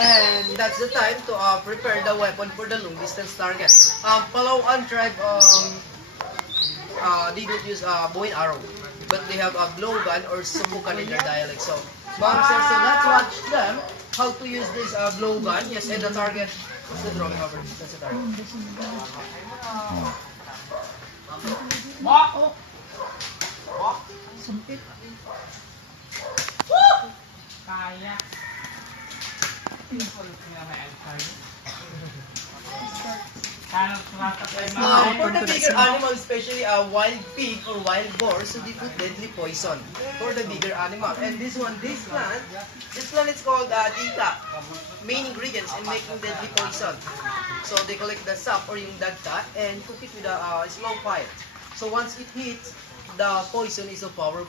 And that's the time to prepare the weapon for the long distance target. Palawan tribe, they don't use bow and arrow, but they have a blowgun or subukan in their dialect. So, ma'am sir, so let's watch them how to use this blowgun. Yes, and the target. What's the drawing over? That's the target. Sumpit. Kaya. For the bigger animal, especially a wild pig or wild boar, so they put deadly poison for the bigger animal. And this plant is called dita. Main ingredients in making deadly poison. So they collect the sap or yung dagta and cook it with a slow fire. So once it hits, the poison is so powerful.